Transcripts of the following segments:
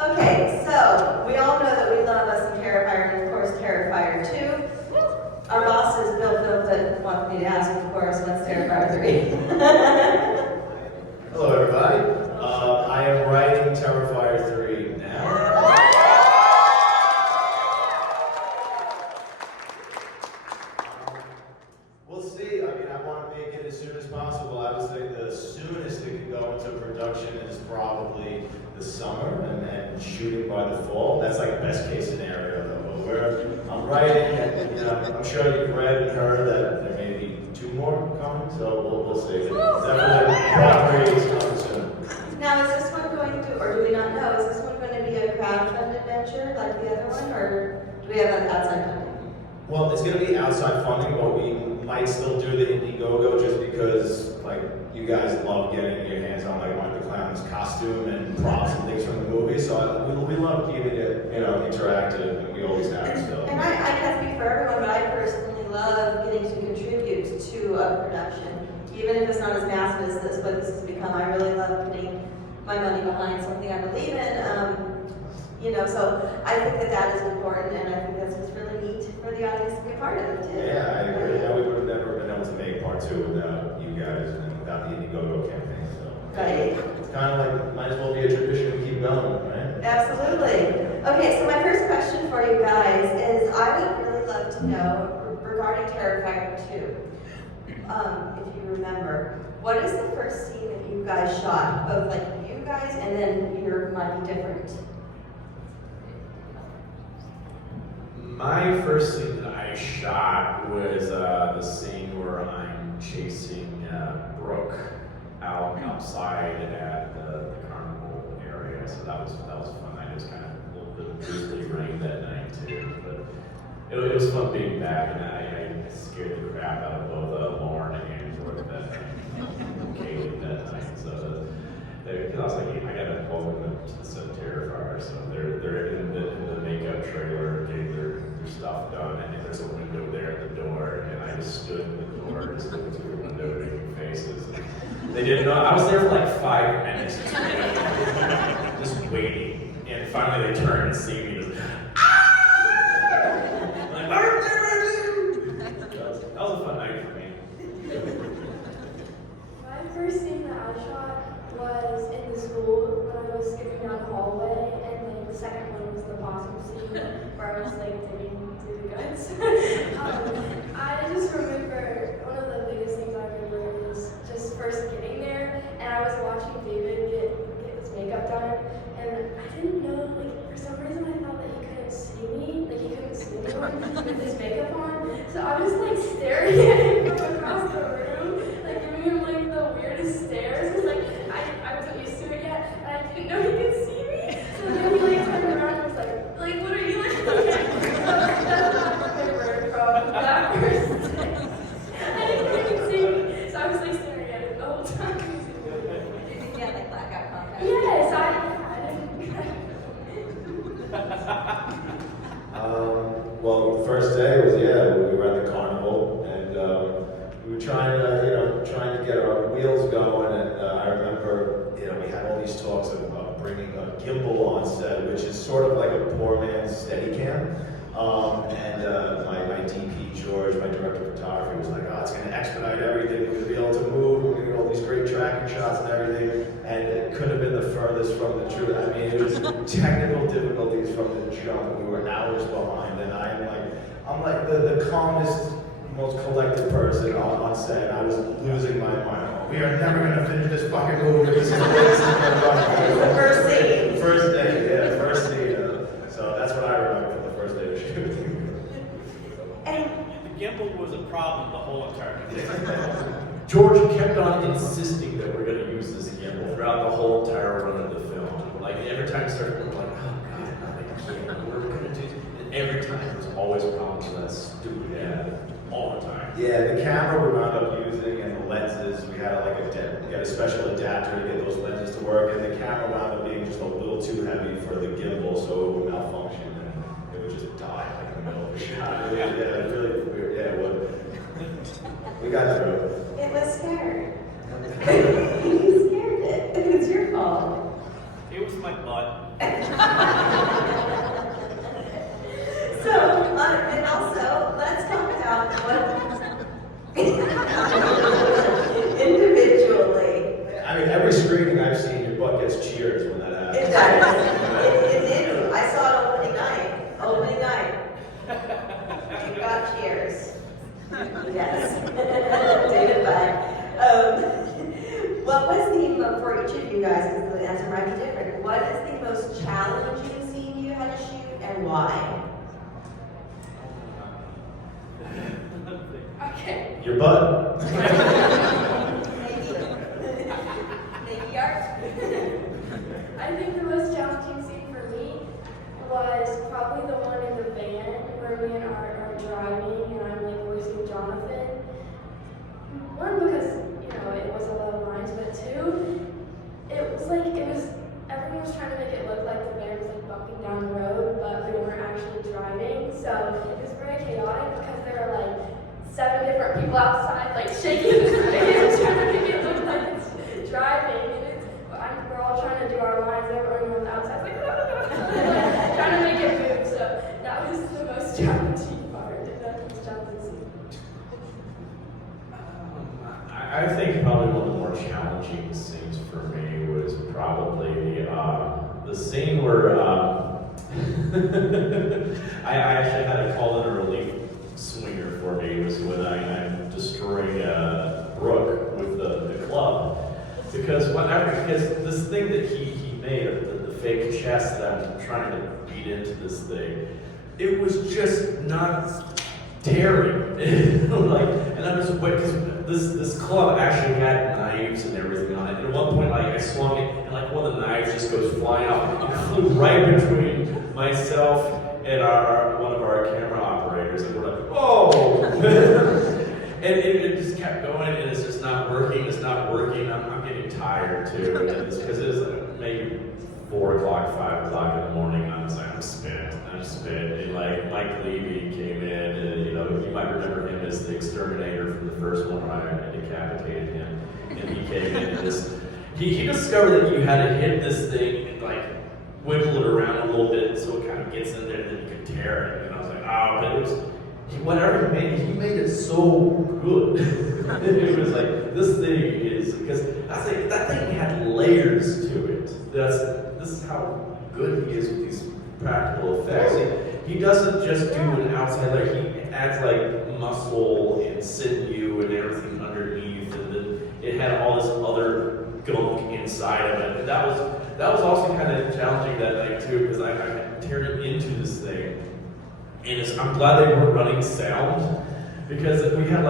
Okay, so we all know that we love us some Terrifier, and of course Terrifier 2. Our boss is Bill Philpott wants me to ask, of course, what's Terrifier 3? Hello, everybody. I am writing Terrifier 3 now. We'll see. I mean, I want to make it as soon as possible. I would say the soonest it can go into production is probably the summer, and then shooting by the fall. That's like best case scenario, though. But I'm writing, and I'm sure you've read and heard that there may be 2 more coming, so we'll see. Definitely, is coming soon. Now, is this one going to, or do we not know, is this one going to be a crowdfunded venture like the other one, or do we have an outside funding? Well, it's going to be outside funding, but we might still do the Indiegogo just because, like, you guys love getting your hands on, like, Mike the Clown's costume and props and things from the movie, so we love keeping it, interactive, and we always have, so. And I can't speak for everyone, but I personally love getting to contribute to a production. Even if it's not as massive as this, what this has become, I really love putting my money behind something I believe in. So I think that is important, and I think that's just really neat for the audience to be a part of it too. Yeah, I agree. Yeah, we would have never been able to make part 2 without you guys and without the Indiegogo campaign, so. Right. It's kind of like, might as well be a tradition and keep going, right? Absolutely. Okay, so my first question for you guys is, I would really love to know, regarding Terrifier 2, if you remember, what is the first scene that you guys shot, both like you guys and then your might be different? My first scene that I shot was the scene where I'm chasing Brooke outside at the carnival area. So that was fun. I just kind of a little bit of drizzly rain that night too, but it was fun being back, and I scared the crap out of both Lauren and Jordan that night, Kaylee that night. So I was like, I gotta welcome them to the set of Terrifier. So they're in the makeup trailer getting their stuff done, and there's a window there at the door, and I just stood in the door, just looking through the window, making faces. They didn't know. I was there for like 5 minutes, just waiting, and finally they turned and see me. Just, I'm like, that was a fun night for me. My first scene that I shot was in the school when I was skipping down the hallway, and then the second one was the possum scene where I was like digging through the guts. I just remember one of the biggest things I remember is just first getting there, and I was watching David get his makeup done, and I didn't know, like, for some reason I thought that he couldn't see me, like he couldn't see me with his makeup on, so I was like staring at him from across the room, like giving him like the weirdest stares, because like I wasn't used to it yet, and I didn't know he could see me, so then he like turned around and was like what are you looking at? So that's what I remember from that first day. I didn't know he could see me, so I was like staring at him the whole time. Did you get like blackout contact? Yes, I didn't. Well, the first day was, we were at the carnival, and we were trying to get our wheels going, and I remember, we had all these talks of bringing a gimbal on set, which is sort of like a poor man's Steadicam, and my DP, George, my director of photography, was like, oh, it's going to expedite everything, we're going to be able to move, we're going to get all these great tracking shots and everything, and it could have been the furthest from the truth. I mean, it was technical difficulties from the jump. We were hours behind, and I'm like the calmest, most collected person on set. I was losing my mind. We are never going to finish this fucking movie. This is the First scene. First day, first scene. So that's what I remember from the first day of shooting. And The gimbal was a problem the whole entire day. George kept on insisting that we're going to use this gimbal throughout the whole entire run of the film. Like every time I started, we're like, oh god, no, they can't. We're going to do. And every time there was always problems with that stupid ad. All the time. Yeah, the camera we wound up using and the lenses, we had a special adapter to get those lenses to work, and the camera wound up being just a little too heavy for the gimbal, so it would malfunction and it would just die like in the middle of the shot. Really weird. Yeah, it would. We got through it. it was scared. You scared it. It's your fault. It was my butt. So, and also, let's talk about what individually. I mean, every screening I've seen, your butt gets cheers when that happens. It does. It did. I saw it opening night. Opening night. You got cheers. Yes. David Bye. What was the, for each of you guys, because the answer might be different, what is the most challenging scene you had to shoot and why? Okay. Your butt. Nikki Art? I think the most challenging scene for me was probably the one in the van where me and Art are driving and I'm like voicing Jonathan. One, because, you know, it was a lot of lines, but two, everyone was trying to make it look like the van was like bumping down the road, but we weren't actually driving. So it was very chaotic because there were like 7 different people outside like shaking the van trying to make it look like it's driving. And we're all trying to do our lines, everyone on the outside like, trying to make it move. So that was the most challenging part. That was challenging. I think probably one of the more challenging scenes for me was probably the scene where I actually had to call in a relief swinger for me. Was when I destroyed Brooke with the club. Because this thing that he made, the fake chest that I'm trying to beat into this thing, it was just not daring. Like, and I was because this club actually had knives and everything on it. And at one point, like I swung it, and like one of the knives just goes flying off. It flew right between myself and one of our camera operators, and we're like, oh! And it just kept going, and it's just not working. It's not working. I'm getting tired too, because it's maybe 4 o'clock, 5 o'clock in the morning, and I'm spent. And like Mike Levy came in, and you might remember him as the exterminator from the first one where I decapitated him. And he came in and he discovered that you had to hit this thing and like wiggle it around a little bit so it kind of gets in there, and then you could tear it. And I was like, oh, but it was. Whatever he made it so good. It was like, this thing is, because that thing had layers to it. This is how good he is with these practical effects. He doesn't just do an outside layer, he adds like muscle and sinew and everything underneath, and then it had all this other gunk inside of it. And that was also kind of challenging that night too, because I had to tear it into this thing. And I'm glad they weren't running sound, because we had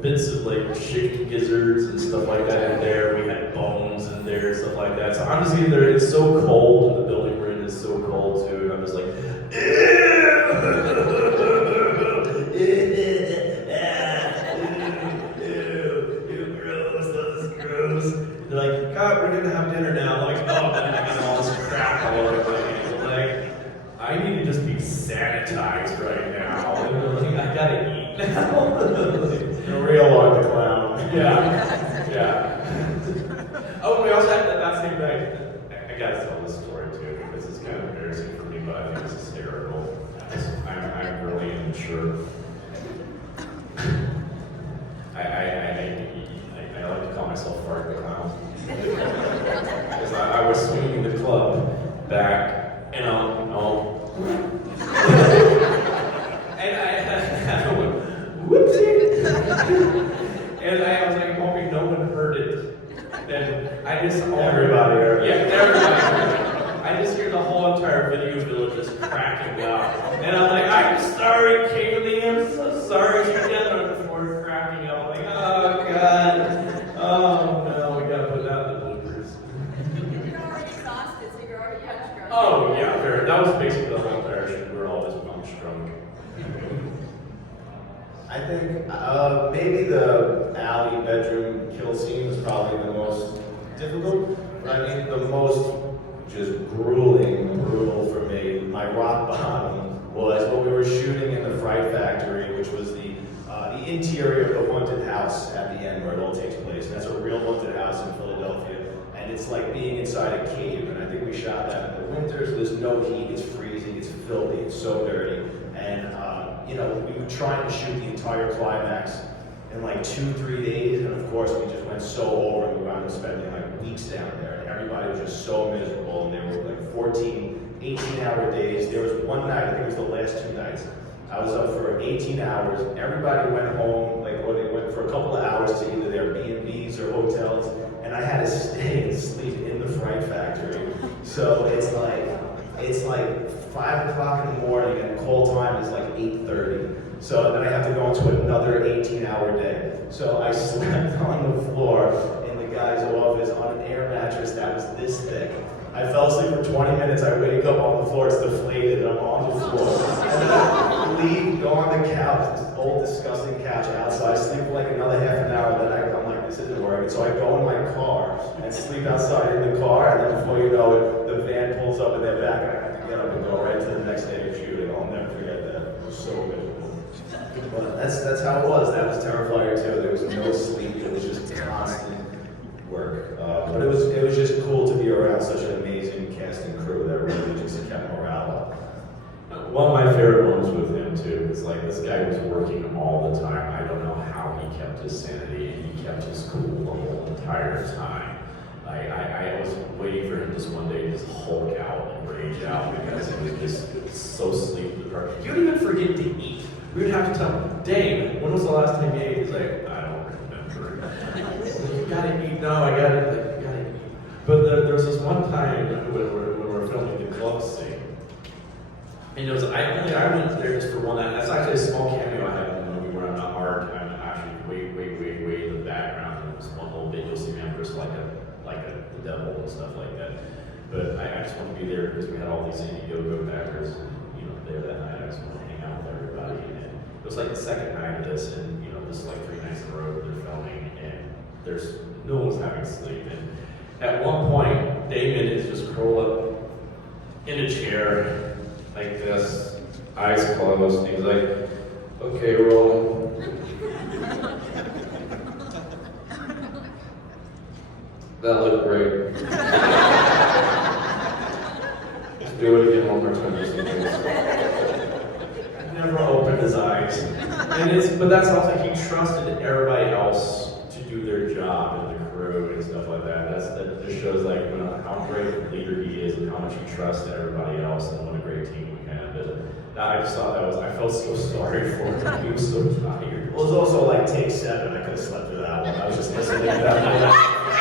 bits of like chicken gizzards and stuff like that in there. We had bones in there and stuff like that. So I'm just sitting there, it's so cold, and the building we're in is so cold too. And I'm just like, gross, this is gross. They're like, God, we're gonna have dinner now. I'm like, oh, then I got all this crap all over my hands. I'm like, I need to just be sanitized right now. I gotta eat now. The real Art the Clown. Yeah. Oh, we also had that same night. I gotta tell this story too, because it's kind of embarrassing for me, but I think it's hysterical. I'm really immature. I like to call myself Art the Clown. Because I was swinging the club back, and and I went, whoopsie! And I was like hoping no one heard it. And I just Everybody heard it. Yeah, everybody heard it. I just hear the whole entire video village just cracking up. And I'm like, I'm sorry, Kaylee, I'm so sorry. Together on the floor cracking up. I'm like, oh God. Oh no, we gotta put that in the bloopers. You're already exhausted, so you're already drunk. Oh yeah, fair. That was basically the whole entire shoot. We were all just punch drunk. I think maybe the alley bedroom kill scene was probably the most difficult. But I mean, the most just brutal for me. My rock bottom was when we were shooting in the Fright Factory, which was the interior of the haunted house at the end where it all takes place. And that's a real haunted house in Philadelphia. And and it's like being inside a cave. And I think we shot that in the winter, so there's no heat, it's freezing, it's filthy, it's so dirty. And we were trying to shoot the entire climax in like 2-3 days, and of course we just went so over, and we wound up spending like weeks down there, and everybody was just so miserable, and there were like 14, 18-hour days. There was one night, I think it was the last 2 nights, I was up for 18 hours, everybody went home, or they went for a couple of hours to either their B&Bs or hotels, and I had to stay and sleep in the Fright Factory. So it's like 5 o'clock in the morning, and call time is like 8:30. So then I have to go into another 18-hour day. So I slept on the floor in the guy's office on an air mattress that was this thick. I fell asleep for 20 minutes, I wake up on the floor, it's deflated, I'm on the floor. And then I leave, go on the couch, this old disgusting couch outside, sleep for like another half an hour, then I'm like, this isn't working. So I go in my car and sleep outside in the car, and then before you know it, the van pulls up in their back, and I have to get up and go right to the next day of shooting. I'll never forget that. It was so miserable. But that's how it was. That was Terrifier 2. There was no sleep. It was just constant work. But it was just cool to be around such an amazing cast and crew that really just kept morale up. One of my favorite moments with him too is like this guy was working all the time. I don't know how he kept his sanity and he kept his cool the whole entire time. I was waiting for him just one day to just hulk out and rage out because he was just so sleep deprived. He would even forget to eat. We would have to tell him, Dave, when was the last time you ate? He's like, I don't remember. You gotta eat. No, I gotta eat. But there was this one time when we were filming the club scene. And it was, I went there just for one night. That's actually a small cameo I have in the movie where I'm not hard. I'm actually way in the background. And there's one little bit you'll see me. I'm just like the devil and stuff like that. But I just want to be there because we had all these Indiegogo backers, and there that night. I just want to hang out with everybody. And it was like the second night of this, and this is like 3 nights in a row they're filming, and there's no one's having sleep. And at one point, Damien is just curled up in a chair like this, eyes closed, and he's like, okay, roll. That looked great. Just do it again one more time. Never opened his eyes. But that's also, he trusted everybody else to do their job and the crew and stuff like that. That just shows like how great a leader he is and how much he trusts everybody else and what a great team we had. But I just thought I felt so sorry for him. He was so tired. Well, it was also like take 7. I could have slept through that one. I was just listening to that.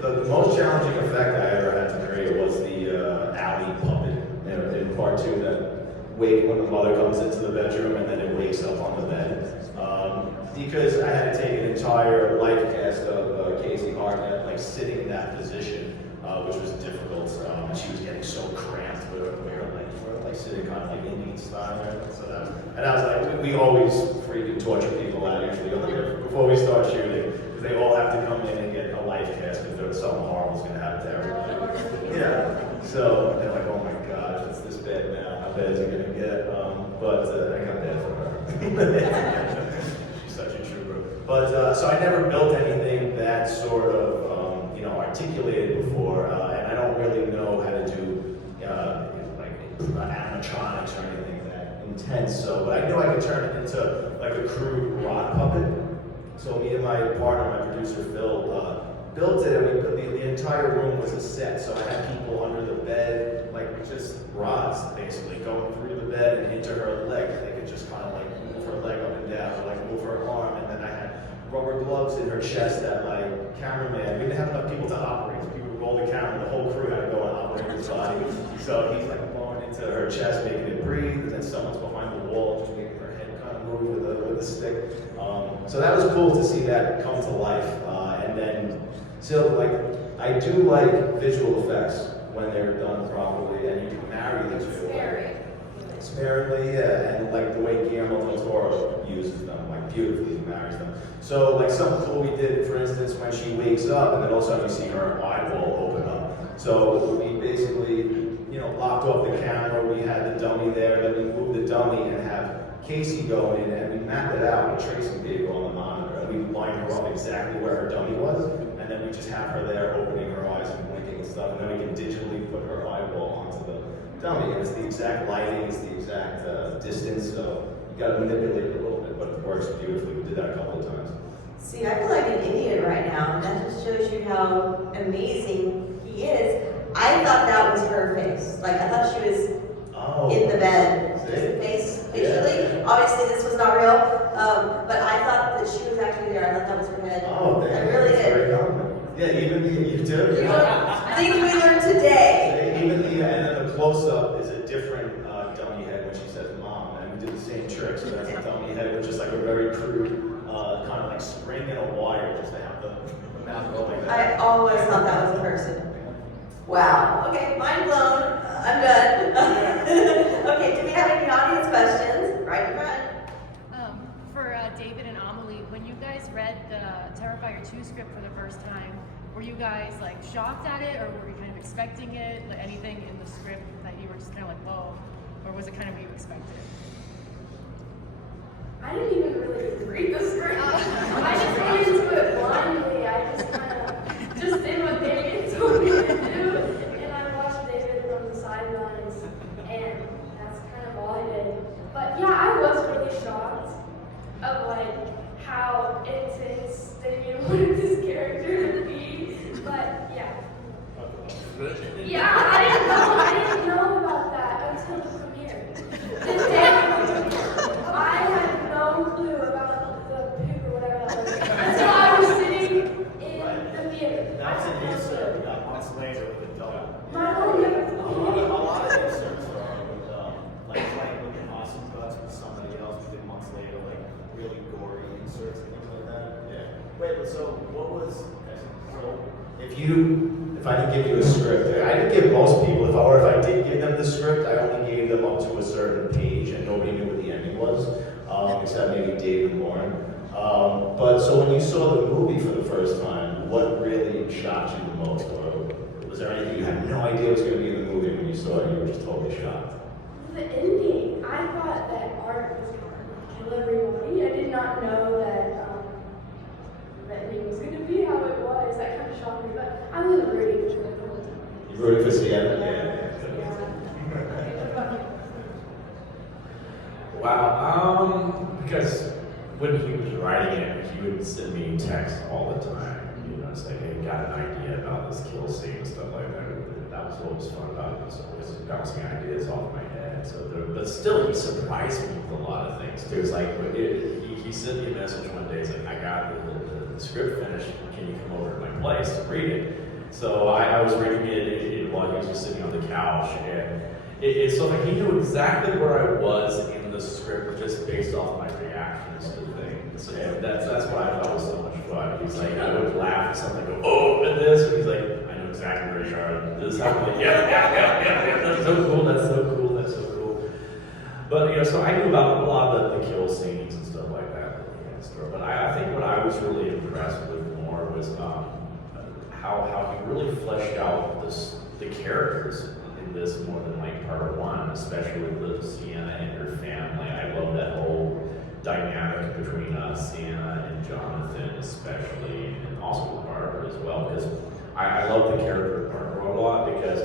The most challenging effect I ever had to create was the Amelie puppet in part 2 that when the mother comes into the bedroom and then it wakes up on the bed. Because I had to take an entire life cast of Casey Hartnett, like sitting in that position, which was difficult. And she was getting so cramped we were like sitting kind of like Indian style there. And I was like, we always freaking torture people out usually before we start shooting. They all have to come in and get a life cast if there's something horrible's going to happen to everybody. Yeah. So they're like, oh my gosh, it's this bad now. How bad is it going to get? But I got bad for her. She's such a trooper. But so I never built anything that sort of articulated before, and I don't really know how to do like animatronics or anything that intense. So, but I knew I could turn it into like a crude rock puppet. So me and my partner, my producer Phil, built it, and we put the entire room was a set. So I had people under the bed, like just rods basically going through the bed and into her leg. They could just kind of like move her leg up and down, or like move her arm, and then I had rubber gloves in her chest that like cameraman. We didn't have enough people to operate. So people would roll the camera, the whole crew had to go and operate his body. So he's like blowing into her chest, making it breathe, and then someone's behind the wall, just making her head kind of move with with the stick. So that was cool to see that come to life. And then, so like, I do like visual effects when they're done properly, and you can marry the two. Sparingly, yeah, and like the way Guillermo del Toro uses them, like beautifully he marries them. So like something cool we did, for instance, when she wakes up, and then all of a sudden you see her eyeball open up. So we basically, you know, locked off the camera, we had the dummy there, then we moved the dummy and have Casey go in, and we mapped it out with a tracing vehicle on the monitor, and we lined her up exactly where her dummy was, and then we just have her there opening her eyes and blinking and stuff, and then we can digitally put her eyeball onto the dummy, and it's the exact lighting, it's the exact distance, so you gotta manipulate it a little bit, but it works beautifully. We did that a couple of times. See, I feel like an idiot right now, and that just shows you how amazing he is. I thought that was her face. Like, I thought she was in the bed. Face, facially. Yeah. Obviously, this was not real, but I thought that she was actually there. I thought that was her head. Oh, I really did. Very common. Yeah, even you too. Things we learned today. Even and then the close-up is a different dummy head when she says "mom," and we did the same trick. So that's a dummy head with just like a very crude kind of like spring and a wire, just to have the mouth go like that. I always thought that was a person. Wow. Okay, mind blown. I'm done. Okay, do we have any audience questions? Right in front. For David and Amelie, when you guys read the Terrifier 2 script for the first time, were you guys like shocked at it, or were you kind of expecting it? Like anything in the script that you were just kind of like, whoa, or was it kind of what you expected? I didn't even really read the script. I just went into it blindly. I just kind of did what Damien told me to do, and I watched David from the sidelines, and that's kind of all I did. But yeah, I was really shocked of like how intense Damien wanted this character to be. But yeah. Yeah, I didn't know about that until the premiere. The day I had no clue about the poop or whatever that was until I was sitting in the theater. That's an insert we got months later with the dog. My whole A lot of inserts are with, like playing with the awesome cuts with somebody else, we did months later, like really gory inserts and things like that. Yeah. Wait, but so what was, so If I didn't give you a script, I didn't give most people, if I did give them the script, I only gave them up to a certain page, and nobody knew what the ending was, except maybe Dave and Lauren. But so when you saw the movie for the first time, what really shocked you the most? Or was there anything you had no idea was going to be in the movie when you saw it, and you were just totally shocked? The ending, I thought that Art was going to kill everybody. I did not know that the ending was going to be how it was. That kind of shocked me, but I was rooting for it the whole time. You rooted for Sienna? Yeah. Wow, because when he was writing it, he would send me texts all the time, you know, say, hey, got an idea about this kill scene and stuff like that. That was what was fun about it, was always bouncing ideas off my head. So, but still, he surprised me with a lot of things too. It's like, he sent me a message one day, he's like, I got the script finished, can you come over to my place to read it? So I was reading it while he was just sitting on the couch, and it's so like he knew exactly where I was in the script just based off my reactions to things. And that's what I thought was so much fun. He's like, I would laugh at something, go, oh, and this, and he's like, I know exactly where you are. This happened, like, yeah, that's so cool, that's so cool, that's so cool. But you know, so I knew about a lot of the kill scenes and stuff like that in the story. But I think what I was really impressed with more was how he really fleshed out the characters in this more than like part one, especially with Sienna and her family. I love that whole dynamic between Sienna and Jonathan, especially, and also with Barbara as well, because I love the character of Barbara a lot, because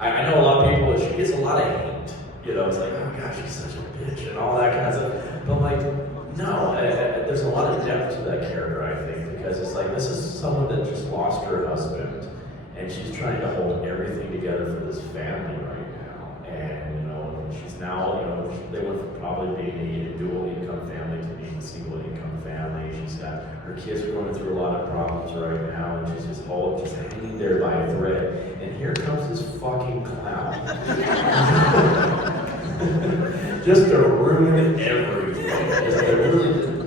I know a lot of people, she gets a lot of hate. You know, it's like, oh gosh, she's such a bitch and all that kind of stuff. But like, no, there's a lot of depth to that character, I think, because it's like, this is someone that just lost her husband, and she's trying to hold everything together for this family right now. And, you know, she's now, you know, they went from probably being a dual income family to being a single income family. She's got, her kids are going through a lot of problems right now, and she's just hanging there by a thread. And here comes this fucking clown. Just to ruin everything. Just to really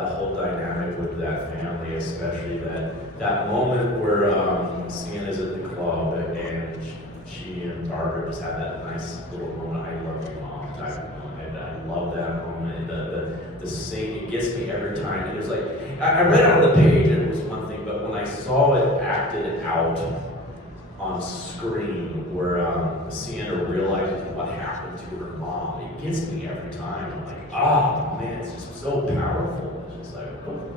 that whole dynamic with that family, especially that moment where Sienna's at the club and she and Barbara just had that nice little moment, I love you, Mom type of moment. I love that moment. The scene, it gets me every time. It was like, I read it on the page and it was one thing, but when I saw it acted out on screen where Sienna realizes what happened to her mom, it gets me every time. I'm like, oh man, it's just so powerful. It's just like, oh.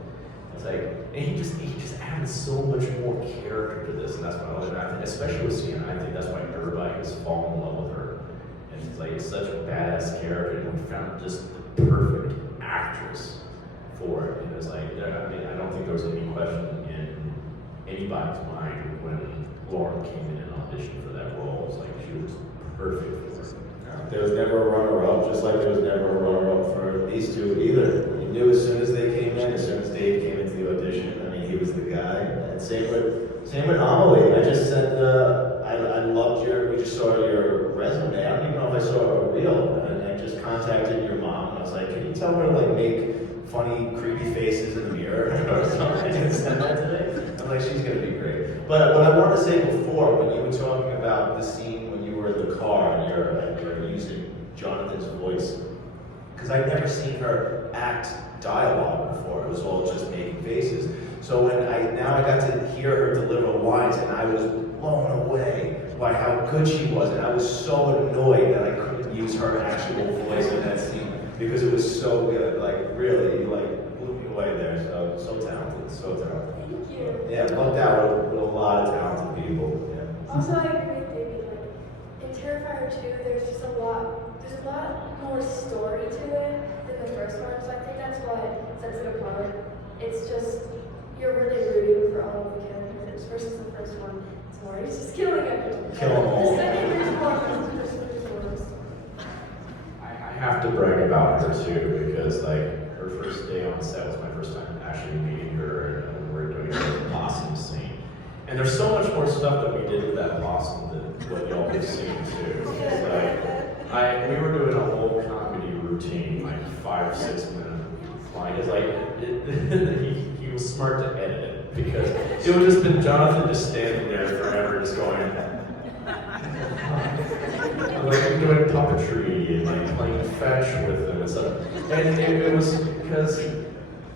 It's like, and he just added so much more character to this, and that's what I love. I think, especially with Sienna, I think that's why everybody has fallen in love with her. And it's like, it's such a badass character, and we found just the perfect actress for it. And it's like, I mean, I don't think there was any question in anybody's mind when Lauren came in and auditioned for that role. It's like, she was perfect for it. There was never a runner-up, just like there was never a runner-up for these two either. You knew as soon as they came in, as soon as Dave came into the audition, I mean, he was the guy. And same with Amelie. I just said, I loved we just saw your resume. I don't even know if I saw a reel. And I just contacted your mom, and I was like, can you tell her to like make funny, creepy faces in the mirror or something and send that today? I'm like, she's gonna be great. But what I wanted to say before, when you were talking about the scene when you were in the car and you're using Jonathan's voice, because I'd never seen her act dialogue before. It was all just making faces. So when I got to hear her deliver lines, and I was blown away by how good she was, and I was so annoyed that I couldn't use her actual voice in that scene because it was so good. Like really, you like blew me away there. So talented, so talented. Thank you. Yeah, lucked out with a lot of talented people. Yeah. Also, I agree with David. Like in Terrifier 2, there's a lot more story to it than the first one. So I think that's what sets it apart. It's just you're really rooting for all of the characters versus the first one. It's more he's just killing everyone. Kill them all. The second one is just worse. I have to brag about her too, because like her first day on set was my first time actually meeting her, and we were doing the possum scene. And there's so much more stuff that we did with that possum than what y'all have seen too. It's like, we were doing a whole comedy routine, like 5-6 minute line. It's like he was smart to edit it, because it would just been Jonathan just standing there forever, just going. Like doing puppetry and like playing fetch with them and stuff. And it was because,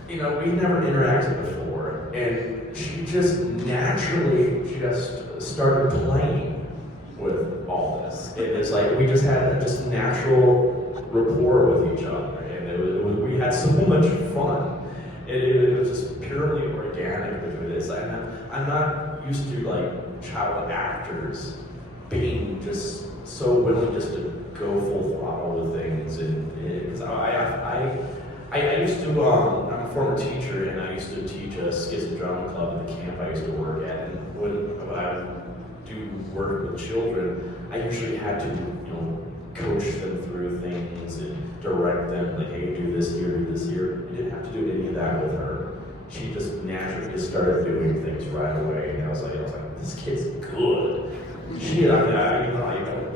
you know, we never interacted before, and she just naturally just started playing with all this. It was like we just had just natural rapport with each other, and we had so much fun. It was just purely organic between this. I'm not used to like child actors being just so willing just to go full throttle with things, and because I used to I'm a former teacher, and I used to teach a skits and drama club at the camp I used to work at, and when I would do work with children, I usually had to coach them through things and direct them, like, hey, do this here, do this here. You didn't have to do any of that with her. She just naturally just started doing things right away, and I was like, this kid's good. I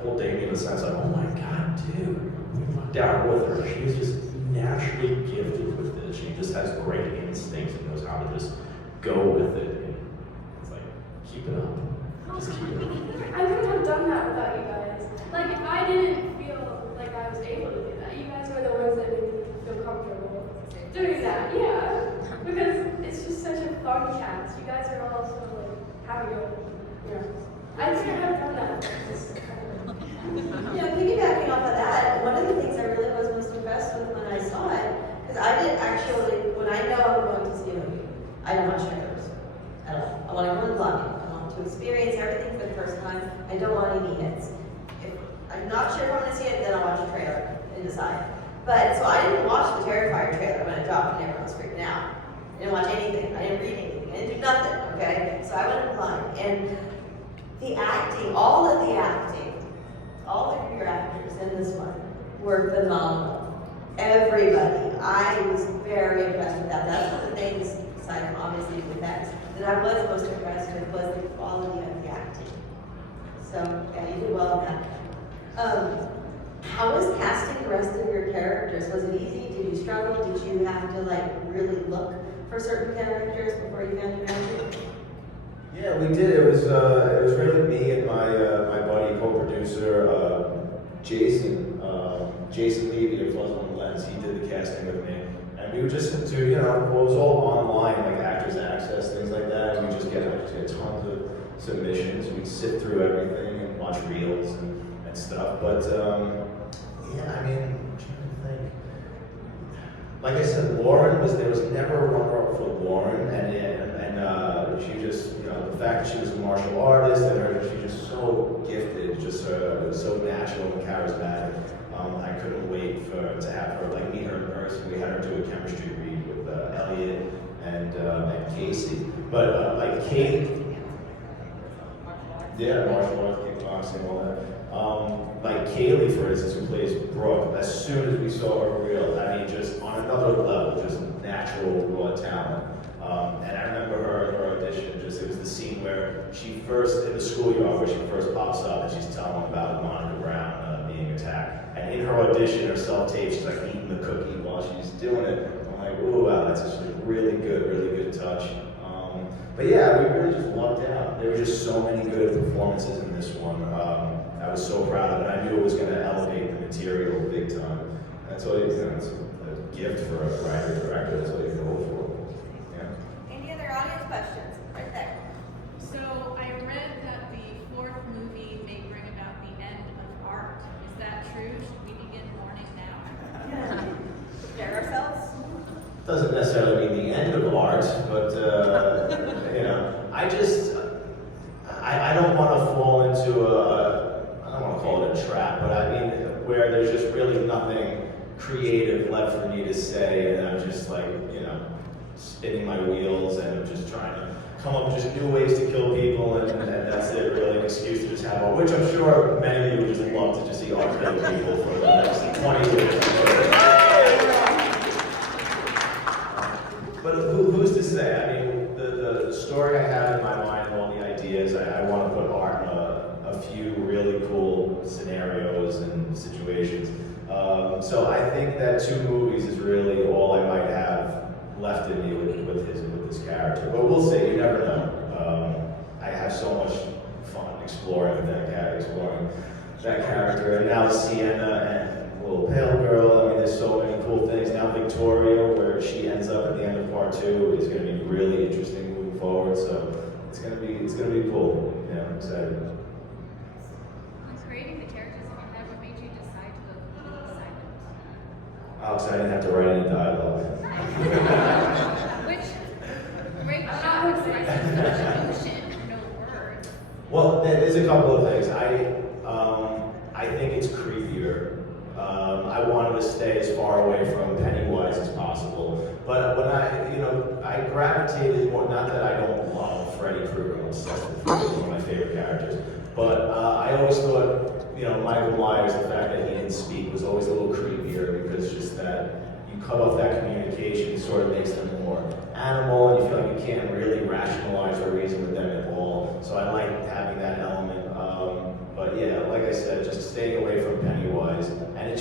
pulled Damien aside. I was like, oh my God, dude, we lucked out with her. She's just naturally gifted with this. She just has great instincts and knows how to just go with it. And it's like, keep it up. Just keep it up. I wouldn't have done that without you guys. Like, if I didn't feel like I was able to do that, you guys were the ones that made me feel comfortable doing that. Yeah. Because it's just such a fun cast. You guys are all so, like, happy going. Yeah. I couldn't have done that. Yeah, piggybacking off of that, one of the things I really was most impressed with when I saw it, because I didn't actually, when I know I'm going to see a movie, I don't watch trailers at all. I want to go in blind. I want to experience everything for the first time. I don't want any hits. If I'm not sure if I'm going to see it, then I'll watch a trailer and decide. But, so I didn't watch the Terrifier trailer when it dropped and everyone was freaking out. I didn't watch anything. I didn't read anything. I didn't do nothing, okay? So I went in blind. And the acting, all of the acting, all the career actors in this one were phenomenal. Everybody. I was very impressed with that. That's one of the things, aside from obviously the effects, that I was most impressed with was the quality of the acting. So, yeah, you did well on that. How was casting the rest of your characters? Was it easy? Did you struggle? Did you have to like really look for certain characters before you found your magic? Yeah, we did. It was really me and my buddy co-producer Jason Levy of Fuzz on the Lens. He did the casting with me, and we would just do it was all online, like Actors Access, things like that. And we just get tons of submissions. We'd sit through everything and watch reels and stuff. But yeah, I mean, I'm trying to think. Like I said, there was never a runner-up for Lauren, and she just, the fact that she was a martial artist and she was just so gifted, just so natural and charismatic. I couldn't wait to have her, meet her in person. We had her do a chemistry read with Elliot and Casey. But Kate, yeah, martial arts, kickboxing, all that. Like Kaylee, for instance, who plays Brooke, as soon as we saw her reel, I mean, just on another level, just natural raw talent. And I remember her audition, it was the scene where she first, in the schoolyard, where she first pops up and she's telling about Monica Brown being attacked. And in her audition, her self-tape, she's like eating the cookie while she's doing it. I'm like, ooh, wow, that's just a really good touch. But yeah, we really just lucked out. There were just so many good performances in this one. I was so proud of it. I knew it was going to elevate the material big time. That's all it's a gift for a writer, director. That's all you can hope for. Yeah. Any other audience questions? Right there. So I read that the fourth movie may bring about the end of art. Is that true? Should we begin mourning now? Prepare ourselves. Doesn't necessarily mean the end of art, but I don't want to fall into I don't want to call it a trap, but I mean where there's just really nothing creative left for me to say, and I'm just spinning my wheels and I'm just trying to come up with just new ways to kill people, and that's it, really, an excuse to just have art, which I'm sure many of you would just love to just see art kill people for the next 20 years. But who's to say? I mean, the story I have in my mind and all the ideas, I want to put art in a few really cool scenarios and situations. So I think that 2 movies is really all I might have left in me with this character. But we'll see. You never know. I have so much fun exploring that character, and now Sienna and Little Pale Girl. I mean, there's so many cool things. Now Victoria, where she ends up at the end of part 2, is going to be really interesting moving forward. So it's going to be cool. Yeah, I'm excited. When creating the characters in your head, what made you decide to go with the silence? Alex, I didn't have to write any dialogue. Which great job of emotion, no words. Well, there's a couple of things. I think it's creepier. I wanted to stay as far away from Pennywise as possible. But when I gravitated more, not that I don't love Freddy Krueger, I'm obsessed with Freddy, one of my favorite characters. But I always thought, Michael Myers, the fact that he didn't speak was always a little creepier, because just that you cut off that communication sort of makes them more animal, and you feel like you can't really rationalize or reason with them at all. So I like having that element. But yeah, like I said, just staying away from Pennywise, and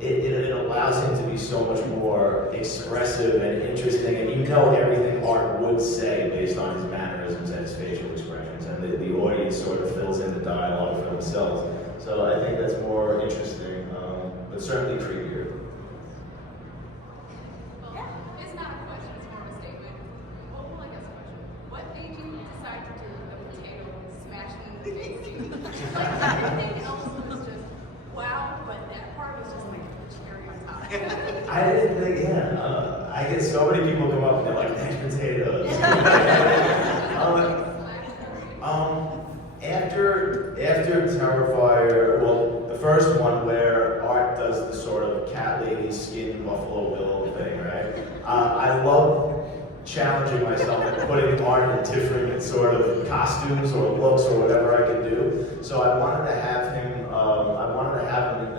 it allows him to be so much more expressive and interesting, and everything art would say based on his mannerisms and his facial expressions, and the audience sort of fills in the dialogue for themselves. So I think that's more interesting, but certainly creepier. Well, it's not a question, it's more of a statement. Well, I guess a question. What made you decide to do the potato smashing in the face scene? Everything else was just wow, but that part was just like the cherry on top. I didn't think, I get so many people come up and they're like, mashed potatoes. After Terrifier, well, the first one where Art does the sort of cat lady skin Buffalo Bill thing, right? I love challenging myself and putting Art in different sort of costumes or looks or whatever I can do. So I wanted to have him. In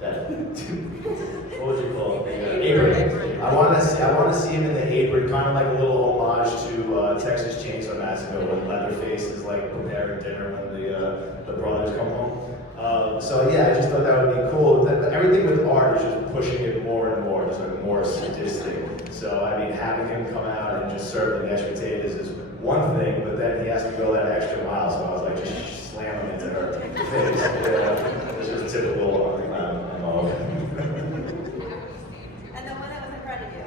that what would you call it? Apron. I want to see him in the apron, kind of like a little homage to Texas Chainsaw Massacre when Leatherface is like preparing dinner when the brothers come home. So yeah, I just thought that would be cool. Everything with art is just pushing it more and more, just like more sadistic. So I mean, having him come out and just serve the mashed potatoes is one thing, but then he has to go that extra mile. So I was like, just slam him into her face. It's just typical. And the one that was in front of you,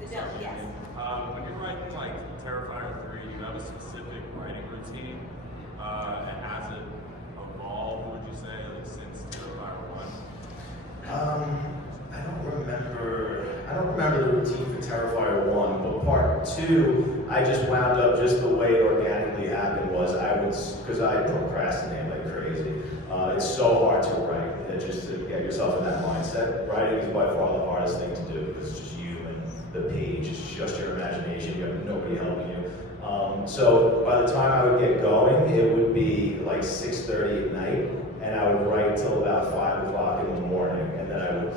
the gentleman, yes. When you're writing like Terrifier 3, you have a specific writing routine, and has it evolved, would you say, like since Terrifier 1? I don't remember the routine for Terrifier 1, but part 2, I just wound up just the way it organically happened was because I procrastinate like crazy. It's so hard to write. Just to get yourself in that mindset. Writing is by far the hardest thing to do because it's just you and the page. It's just your imagination. You have nobody helping you. So by the time I would get going, it would be like 6:30 at night, and I would write till about 5 o'clock in the morning, and then I would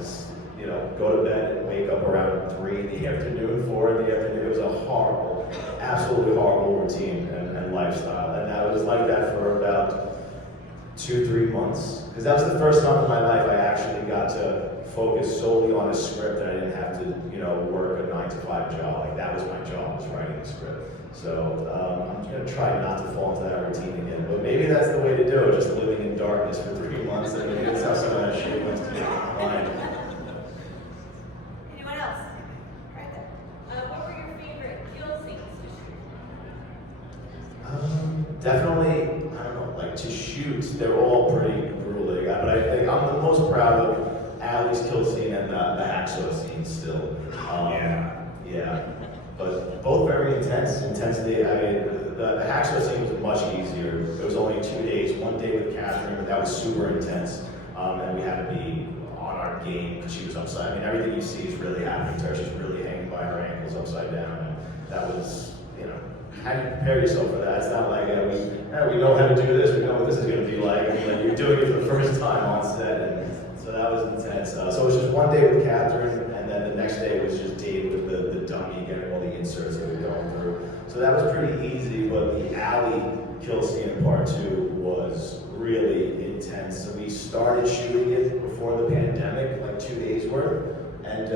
go to bed and wake up around 3 in the afternoon, 4 in the afternoon. It was a horrible, absolutely horrible routine and lifestyle, and I was like that for about 2-3 months, because that was the first time in my life I actually got to focus solely on a script, and I didn't have to, work a 9-to-5 job. Like that was my job, was writing a script. So I'm gonna try not to fall into that routine again. But maybe that's the way to do it, just living in darkness for 3 months, and maybe that's how some of that shit went to mind. Anyone else? Right there. What were your favorite kill scenes to shoot? Definitely, I don't know, like to shoot, they're all pretty grueling, but I think I'm the most proud of Allie's kill scene and the hacksaw scene still. Yeah, but both very intense. Intensity, I mean, the hacksaw scene was much easier. It was only 2 days, 1 day with Catherine, but that was super intense. And we had to be on our game because she was upside. I mean, everything you see is really happening to her. She's really hanging by her ankles upside down. And that was, how do you prepare yourself for that? It's not like we know how to do this, we know what this is going to be like. I mean, like you're doing it for the first time on set, and so that was intense. So it was just 1 day with Catherine, and then the next day was just Dave with the dummy, getting all the inserts that we're going through. So that was pretty easy, but the alley kill scene in part 2 was really intense. So we started shooting it before the pandemic, like 2 days worth, and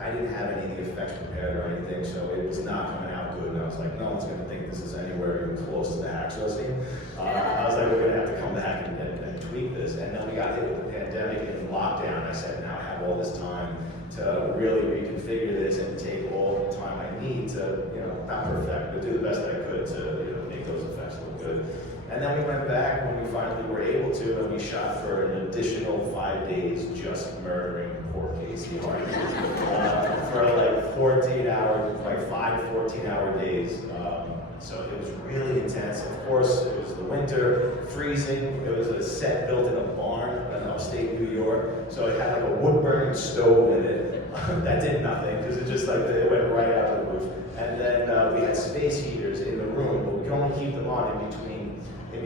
I didn't have any of the effects prepared or anything, so it was not coming out good. And I was like, no one's gonna think this is anywhere even close to the hacksaw scene. I was like, we're gonna have to come back and tweak this. And then we got hit with the pandemic and lockdown. I said, now I have all this time to really reconfigure this and take all the time I need to, not perfect, but do the best I could to, make those effects look good. And then we went back when we finally were able to, and we shot for an additional 5 days just murdering poor Casey Hardy for like 5 to 14-hour days. So it was really intense. Of course, it was the winter, freezing. It was a set built in a barn in upstate New York. So it had like a wood-burning stove in it that did nothing because it just it went right out of the roof. And then we had space heaters in the room, but we could only keep them on in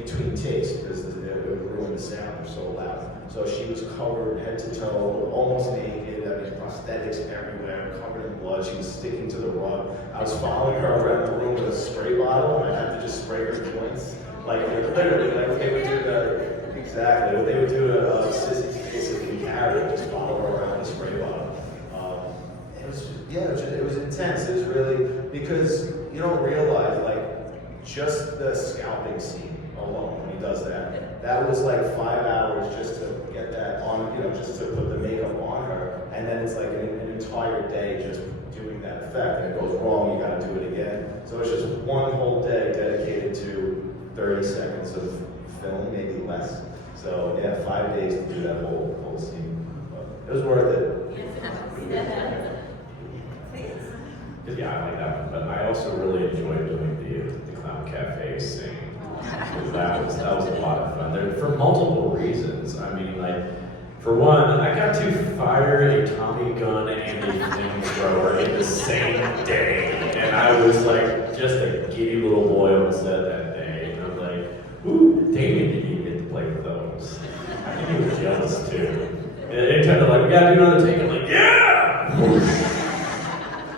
between takes because it would ruin the sound. They're so loud. So she was covered head to toe, almost naked. I mean, prosthetics everywhere, covered in blood. She was sticking to the rug. I was following her around the room with a spray bottle, and I had to just spray her joints. Like literally, like they would do what they would do to Sissy's face if we carried her, just follow her around with a spray bottle. It was intense. It was really because you don't realize just the scalping scene alone when he does that. That was like 5 hours just to get that on, just to put the makeup on her, and then it's like an entire day just doing that effect. And it goes wrong, you got to do it again. So it's just one whole day dedicated to 30 seconds of film, maybe less. So yeah, 5 days to do that whole scene. But it was worth it. Yeah, I like that one, but I also really enjoyed doing the Clown Cafe scene. That was a lot of fun. For multiple reasons. I mean, for one, I got to fire a Tommy gun and a flamethrower in the same day, and I was just a giddy little boy on set that day, and I'm like, ooh, Damien didn't even get to play with those. I think he was jealous too. And anytime they're like, we gotta do another take, I'm like, yeah!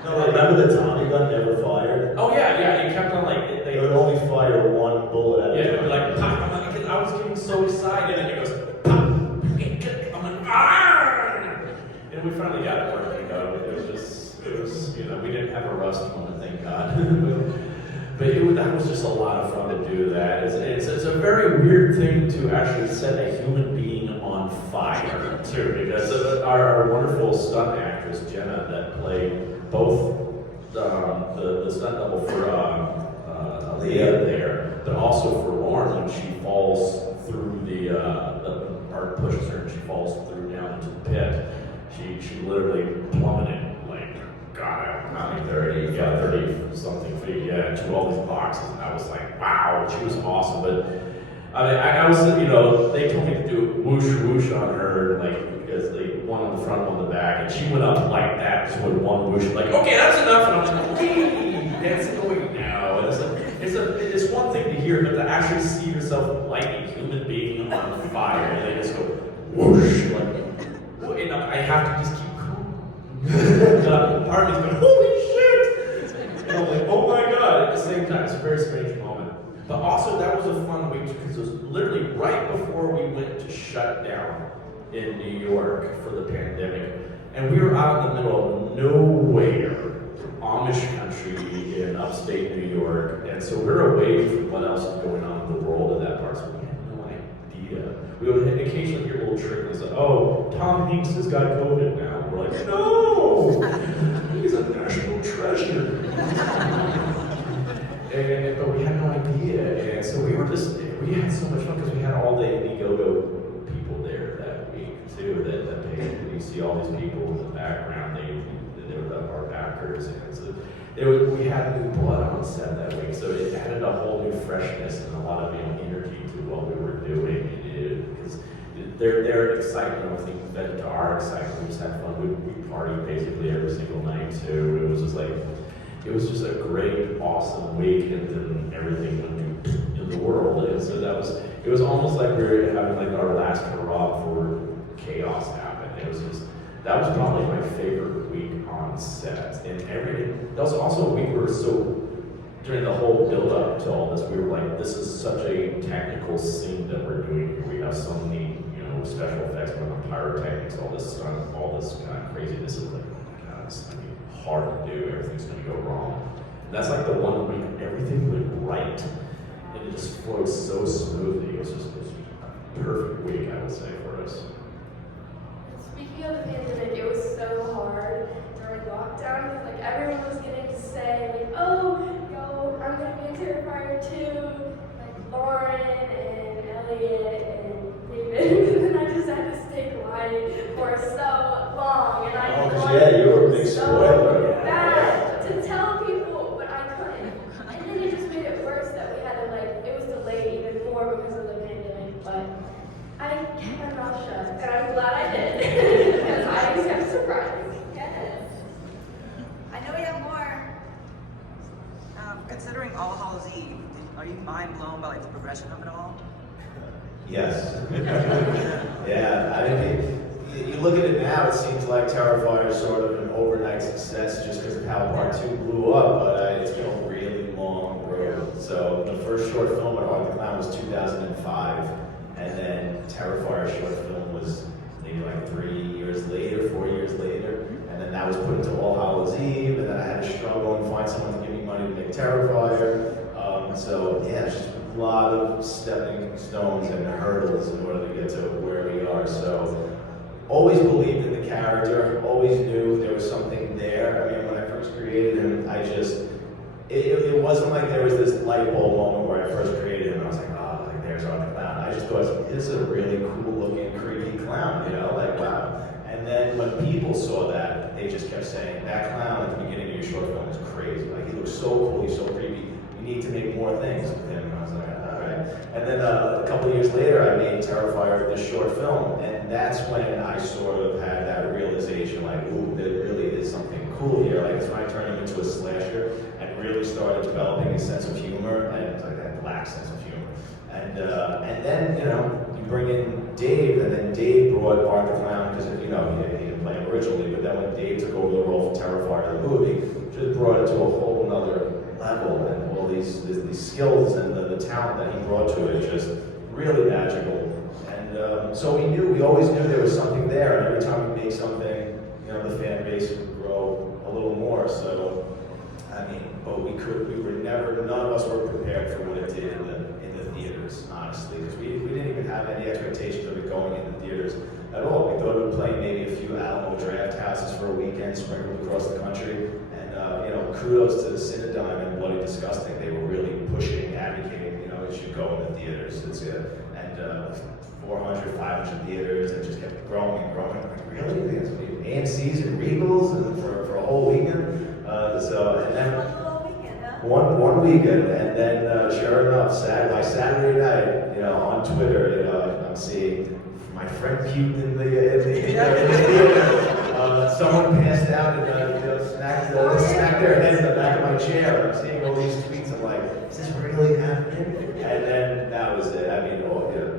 No, remember the Tommy gun never fired? Oh yeah, it kept on They would only fire one bullet at a yeah, time. like, pop. I'm like, I was getting so excited, and it goes, ever, you know. It was, you know, we didn't have a rust moment, thank God. But that was just a lot of fun to do that. It's a very weird thing to actually set a human being on fire, too, because our wonderful stunt actress, Jenna, that played both the stunt double for Aaliyah there, but also for Lauren when she falls through the art pushes her and she falls through down into the pit. She literally plummeted, like, God, how many 30 something feet, yeah, to all these boxes, and I was like, wow, she was awesome. But I mean, I was, you know, they told me to do whoosh whoosh on her, like, because they one on the front, one on the back, and she went up like that, just with one whoosh, like, okay, that's enough, and I was like, okay, that's going now. And it's one thing to hear, but to actually see yourself like a human being on fire, and they just go whoosh, like, and I have to just keep cool. Part of me's going, holy shit! And I'm like, oh my god, at the same time. It's a very strange moment. But also, that was a fun week because it was literally right before we went to shut down in New York for the pandemic. And we were out in the middle of nowhere, Amish country in upstate New York. And so we're away from what else is going on in the world in that part. So we had no idea. We would occasionally hear little trickles like, oh, Tom Hanks has got COVID now. We're like, no! He's a national treasure. But we had no idea. And so we had so much fun because we had all the Indiegogo people there that week too. That paid. You see all these people in the background. They were our backers. And so we had new blood on set that week. So it added a whole new freshness and a lot of energy to what we were doing. Because their excitement, I think, fed to our excitement. We just had fun. We partied basically every single night too. It was just a great, awesome week, and then everything went in the world. And so it was almost like we were having like our last hurrah before chaos happened. That was probably my favorite week on set. And that was also a week where during the whole build up to all this, we were like, this is such a technical scene that we're doing here. We have so many, special effects, pyrotechnics, all this stuff, all this kind of craziness. Is like, oh my god, it's gonna be hard to do. Everything's gonna go wrong. And that's like the one week everything went right, and it just flowed so smoothly. It was a perfect week, I would say, for us. Speaking of the pandemic, it was so hard during lockdown because like everyone was getting to say like, oh, yo, I'm gonna be in Terrifier 2, like Lauren and Elliot and David, and then I just had to stay quiet for so long, and I you were a big so spoiler. bad to tell people, but I couldn't. And then it just made it worse that we had to it was delayed even more because of the pandemic. But I kept my mouth shut, and I'm glad I did because I was kept surprised. Yes. I know we have more. Considering All Hallows Eve, are you mind blown by the progression of it all? Yes. Yeah, I mean, you look at it now, it seems like Terrifier is sort of an overnight success just because of how Part 2 blew up, but it's been a really long road. So the first short film with Art the Clown was 2005, and then Terrifier short film was maybe like 4 years later, and then that was put into All Hallows Eve, and then I had to struggle and find someone to give me money to make Terrifier. So yeah, it's just a lot of stepping stones and hurdles in order to get to where we are. So always believed in the character, always knew there was something there. I mean, when I first created him, it wasn't like there was this light bulb moment where I first created him and I was like, oh, like there's Art the Clown. I just thought, this is a really cool looking, creepy clown, like wow. And then when people saw that, they just kept saying, that clown at the beginning of your short film is crazy. Like he looks so cool, he's so creepy. You need to make more things with him. And I was like, all right. And then a couple of years later, I made Terrifier, this short film, and that's when I sort of had that realization, like, ooh, there really is something cool here. Like, it's when I turned him into a slasher and really started developing a sense of humor, and like that black sense of humor. And then, you bring in Dave, and then Dave brought Art the Clown, because, he didn't play him originally, but then when Dave took over the role for Terrifier, the movie, just brought it to a whole nother level, and all these skills and the talent that he brought to it, just really magical. And so we always knew there was something there, and every time we made something, the fan base would grow a little more. So, I mean, but we were never, none of us were prepared for what it did in the theaters, honestly, because we didn't even have any expectations of it going into theaters at all. We thought it would play maybe a few Alamo Draft houses for a weekend, sprinkled across the country, and kudos to Cinedigm and Bloody Disgusting. They were really pushing, advocating, it should go in the theaters. It's 400, 500 theaters, and just kept growing and growing. I'm like, really? There's AMC's and Regals and for a whole weekend? And then one weekend, and then sure enough, by Saturday night, on Twitter, I'm seeing my friend puked in the theater. Someone passed out and smacked their head in the back of my chair. I'm seeing all these tweets. I'm like, is this really happening? And then that was it. I mean,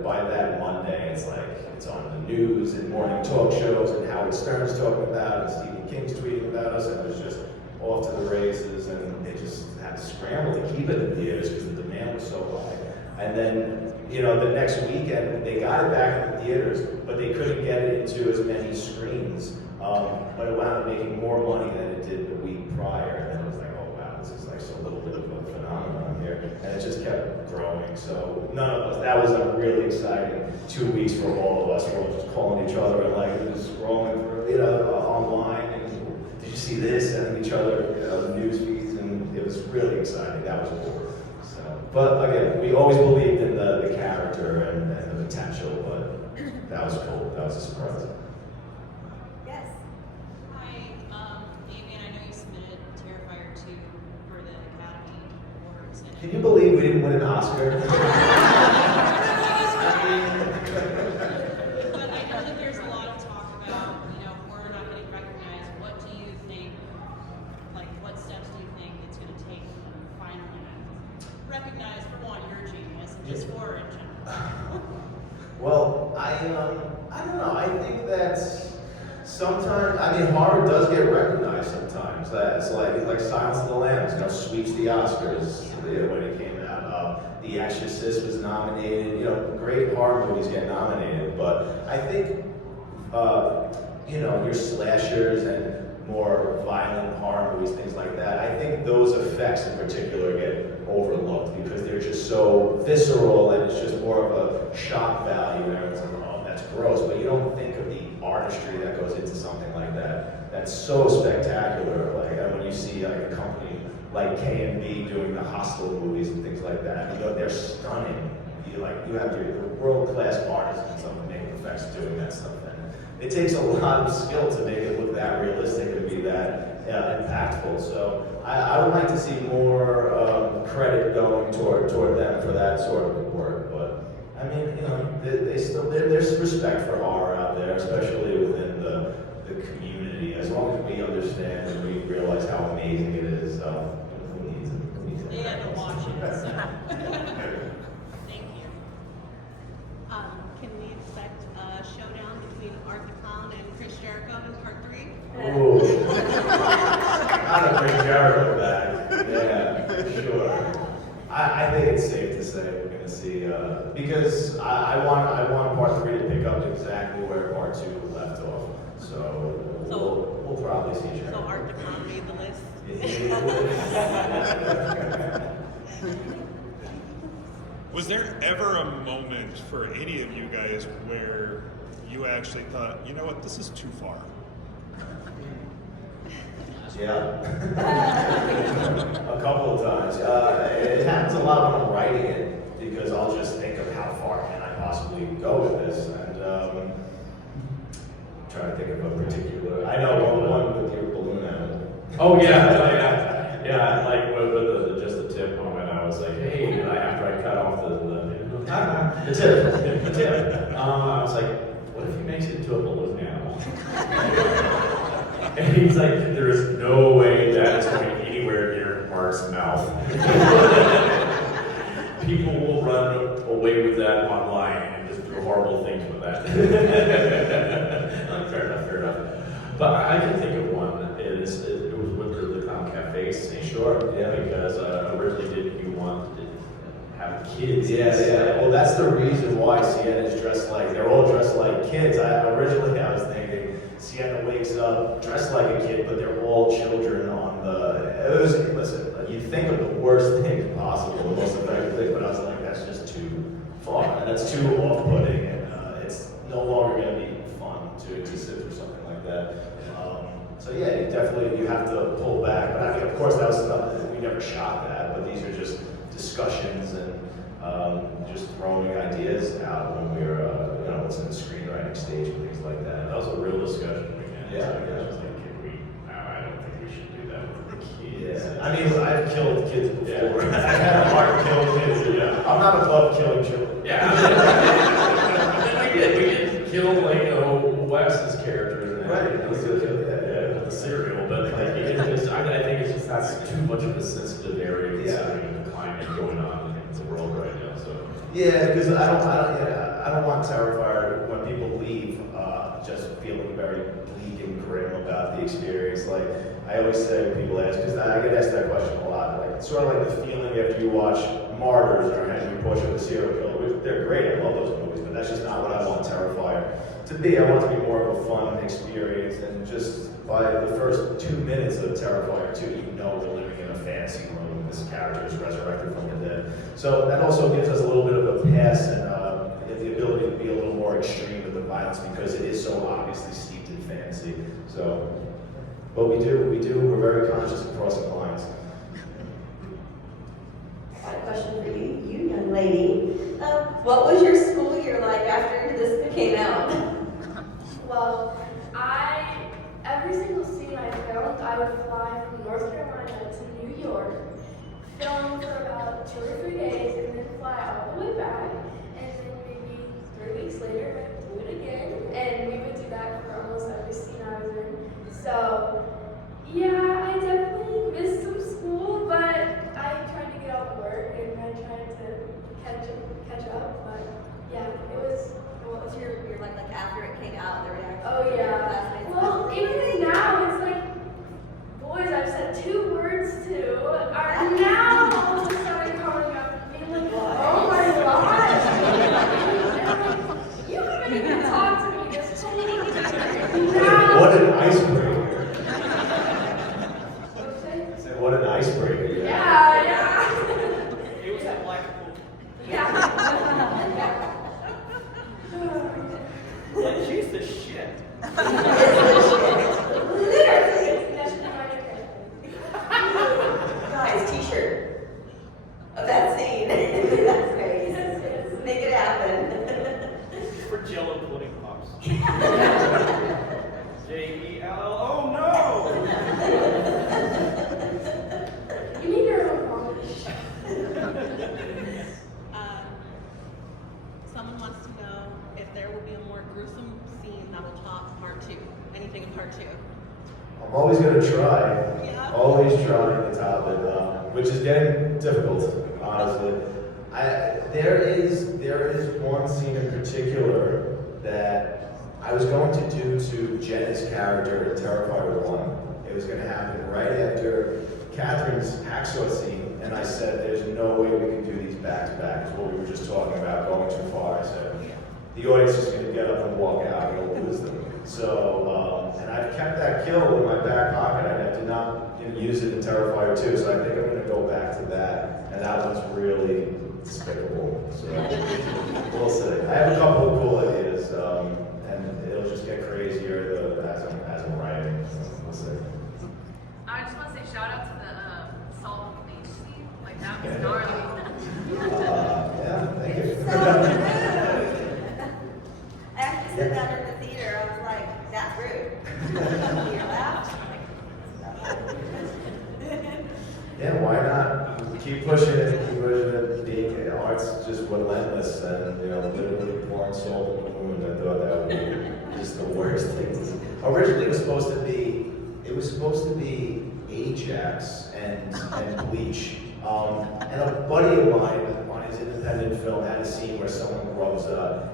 by that Monday, it's like it's on the news and morning talk shows, and Howard Stern's talking about it, and Stephen King's tweeting about us, and it was just off to the races, and they just had to scramble to keep it in theaters because the demand was so high. And then, the next weekend, they got it back in the theaters, but they couldn't get it into as many screens. But it wound up making more money than it did the week prior. And it was like, oh wow, this is like so little bit of a phenomenon here. And it just kept growing. So none of us, that was a really exciting 2 weeks for all of us. We were just calling each other and like just scrolling through, online. And did you see this? Sending each other, news feeds, and it was really exciting. That was cool. So, but again, we always believed in the character and the potential, but that was cool. That was a surprise. Yes. Hi, Damien, I know you submitted Terrifier 2 for the Academy Awards. Can you believe we didn't win an Oscar? But I know that there's a lot of talk about, horror not getting recognized. What do you think, what steps do you think it's going to take to finally recognize, for one, your genius, and just horror in general? Well, I don't know. I think that's sometimes. I mean, horror does get recognized sometimes. That's like Silence of the Lambs. Sweeps the Oscars when it came out. The Exorcist was nominated. Great horror movies get nominated, but I think your slashers and more violent horror movies, things like that. I think those effects in particular get overlooked because they're just so visceral and it's just more of a shock value. And everyone's like, oh, that's gross. But you don't think of the artistry that goes into something like that. That's so spectacular. And when you see a company like K&B doing the Hostel movies and things like that, they're stunning. You have your world-class artists and making effects doing that stuff. It takes a lot of skill to make it look that realistic and be that impactful. So I would like to see more credit going toward them for that sort of work. But I mean, there's respect for horror out there, especially within the community. As long as we understand and we realize how amazing it is, who needs it? They had to watch it, so. Thank you. Can we expect a showdown between Art the Clown and Chris Jericho in part 3? Ooh. Gotta bring Jericho back. Yeah, sure. I think it's safe to say we're going to see, because I want part 3 to pick up exactly where part 2 left off. So we'll probably see Jericho. So Art the Clown made the list? Was there ever a moment for any of you guys where you actually thought, you know what, this is too far? Yeah. A couple of times. It happens a lot when I'm writing it because I'll just think of how far can I possibly go with this. And I'm trying to think of a particular. I know one with your balloon animal. Oh yeah, yeah. Like with just the tip moment, I was like, hey, after I cut off the tip. I was like, what if he makes it into a balloon animal? And he's like, there is no way that is going anywhere near Mark's mouth. People will run away with that online and just do horrible things with that. Fair enough. But I can think of one. It was with the Clown Cafe scene. Sure, yeah. Because originally didn't you want to have kids? Yeah. Well, that's the reason why Sienna's dressed like, they're all dressed like kids. Originally I was thinking, Sienna wakes up dressed like a kid, but they're all children on the. It was, listen, you think of the worst things possible, the most effective thing, but I was like, that's just too far, and that's too off-putting, and it's no longer going to be fun to sit through something like that. So yeah, you have to pull back. But I mean, of course, that was nothing. We never shot that, but these are just discussions and just throwing ideas out when we were, it's in the screenwriting stage and things like that. That was a real discussion again. Yeah. I was like, I don't think we should do that with the kids. Yeah. I mean, I've killed kids before. I had a heart kill kids. Yeah. I'm not above killing children. Yeah. we did kill Wes's character. Right. The cereal, but like, I think it's just that's too much of a sensitive area considering the climate going on in the world right now. So yeah, because I don't want Terrifier when people leave just feeling very bleak and grim about the experience. Like I always say when people ask, because I get asked that question a lot. Like it's sort of like the feeling after you watch Martyrs or Henry Portrait of a Serial Killer, which they're great. I love those movies, but that's just not what I want Terrifier to be. I want it to be more of a fun experience, and just by the first 2 minutes of Terrifier 2, you know we're living in a fantasy room. This character is resurrected from the dead. So that also gives us a little bit of a pass and the ability to be a little more extreme with the violence because it is so obviously steeped in fantasy. So, but we're very conscious of crossing lines. I got a question for you young lady. What was your school year like after this came out? Well, every single scene I filmed, I would fly from North Carolina to New York, film for about 2 or 3 days, and then fly all the way back. And then maybe 3 weeks later, I would do it again. And we would do that for almost every scene I was in. So, yeah, I definitely missed some school, but I tried to get off work and I tried to catch up. But yeah, it was. What was your like after it came out, the reaction? Oh yeah. Well, even now it's like, boys I've said 2 words to are now all of a sudden coming up and being like, oh my gosh. You haven't even talked to me this whole time. What an icebreaker. What'd you say? What an icebreaker. Yeah. It was that black hole. Yeah. Like, she's the shit. Literally. That should be my new Guys, t-shirt of that scene. That's great. Make it happen. For Jello pudding pops. J-E-L-L. Oh no! You need your own comedy. Someone wants to know if there will be a more gruesome scene that will top part 2. Anything in part 2? I'm always going to try. Yeah. Always trying to top it, which is getting difficult, honestly. There is one scene in particular that I was going to do to Jenna's character in Terrifier 1. It was going to happen right after Catherine's hacksaw scene, and I said, there's no way we can do these back to back. It's what we were just talking about, going too far. I said, the audience is going to get up and walk out, and we'll lose them. So, and I've kept that kill in my back pocket. I did not use it in Terrifier 2, so I think I'm going to go back to that, and that one's really despicable. So, we'll see. I have a couple of cool ideas, and it'll just get crazier as I'm writing. So we'll see. I just want to say shout out to the salt and bleach scene. Like that was gnarly. Yeah, thank you. I actually said that in the theater. I was like, that's rude. You laughed? Yeah, why not? Keep pushing it, Being art's just relentless, and literally pouring salt in the wound. I thought that would be just the worst thing. Originally, it was supposed to be Ajax and Bleach. And a buddy of mine on his independent film had a scene where someone rubs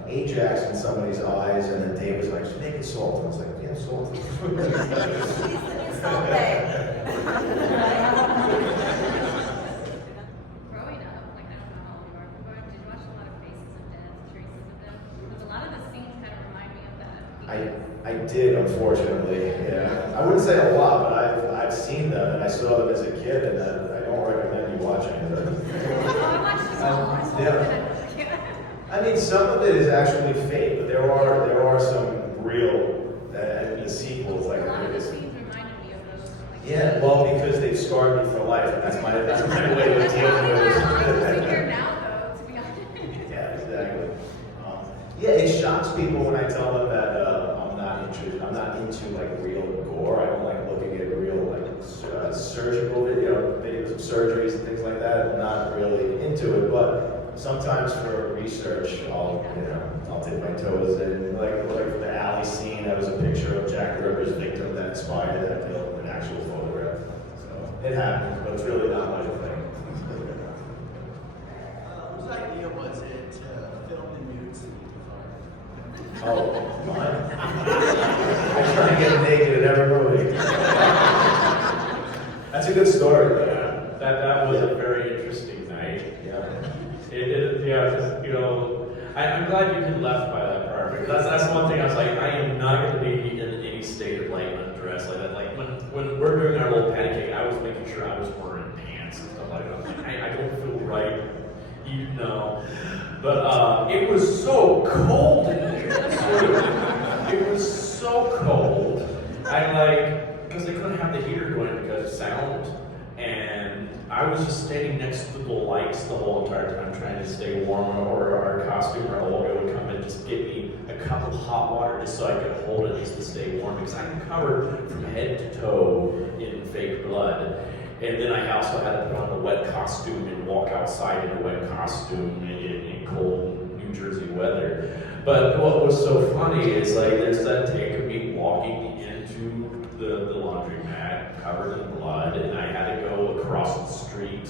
Ajax in somebody's eyes, and then Dave was like, "Just make it salt." And I was like, "Yeah, salt." He's the new Salt Bae. Growing up, like I don't know how old you are, but did you watch a lot of Faces of Death, Traces of Death? Because a lot of the scenes kind of remind me of that. I did, unfortunately. unfortunately. Yeah, I wouldn't say a lot, but I've seen them and I saw them as a kid, and I don't recommend you watching it. Yeah. I mean, some of it is actually fake, but there are some real. And the sequels, like, A lot of the scenes reminded me of those. yeah, well, because they've scarred me for life, and that's my way of dealing with I'm it. here now, though, to be honest. Yeah, exactly. Yeah, it shocks people when I tell them that I'm not into like real gore. I don't like looking at real like surgical videos of surgeries and things like that. I'm not really into it, but sometimes for research, I'll dip my toes in. Like the alley scene, that was a picture of Jack the Ripper's victim that inspired that film, an actual photograph. So it happens, but it's really not my thing. Whose idea was it to film the nude scene? Oh, mine. I try to get naked in every movie. That's a good story, though. Yeah, that was a very interesting night. Yeah. I'm glad you could left by that part, because that's one thing I was like, I am not going to be in any state of like undress like that. Like when we're doing our little patty cake, I was making sure I was wearing pants and stuff like that. I was like, I don't feel right, you know. But it was so cold in there. It was so cold. Because they couldn't have the heater going because of sound. And I was just standing next to the lights the whole entire time trying to stay warm, or our costumer Olga would come and just give me a cup of hot water just so I could hold it just to stay warm, because I'm covered from head to toe in fake blood. And then I also had to put on a wet costume and walk outside in a wet costume in cold New Jersey weather. But what was so funny is like there's that take of me walking into the laundromat covered in blood, and I had to go across the street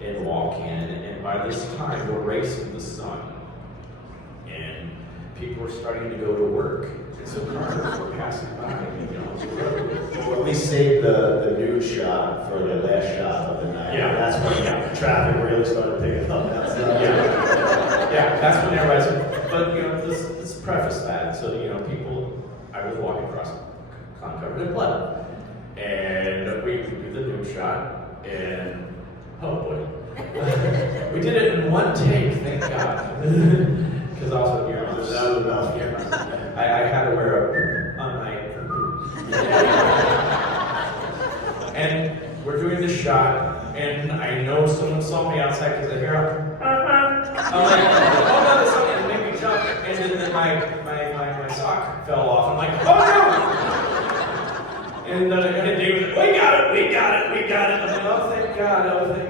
and walk in, and by this time we're racing the sun, and people were starting to go to work, and so cars were passing by, Well, we saved the nude shot for the last shot of the night. Yeah. That's when traffic really started picking up outside. Yeah, that's when everybody's, but let's preface that, so I was walking across covered in blood. And we did the nude shot, and oh boy. We did it in one take, thank God. Because also, that was enough. I had to wear a night. And we're doing the shot, and I know someone saw me outside because I hear I'm like, oh no, there's something that made me jump. And then my sock fell off. I'm like, oh no! And then David was like, we got it. I'm like, oh thank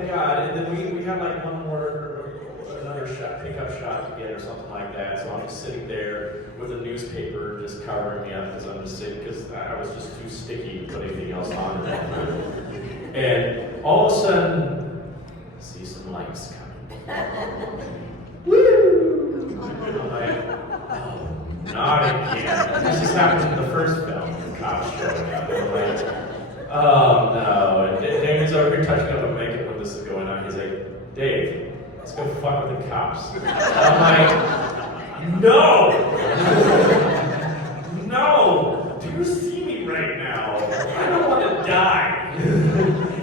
God. And then we had like another shot, pickup shot to get or something like that. So I'm just sitting there with a newspaper just covering me up because I'm just sitting, because I was just too sticky to put anything else on. And all of a sudden, I see some lights coming. Woo! And I'm like, oh, not again. This just happened in the first film. Cops showing up. And I'm like, oh no. And Damon's over here touching up a makeup when this is going on. He's like, Dave, let's go fuck with the cops. And I'm like, no! No! Do you see me right now? I don't want to die.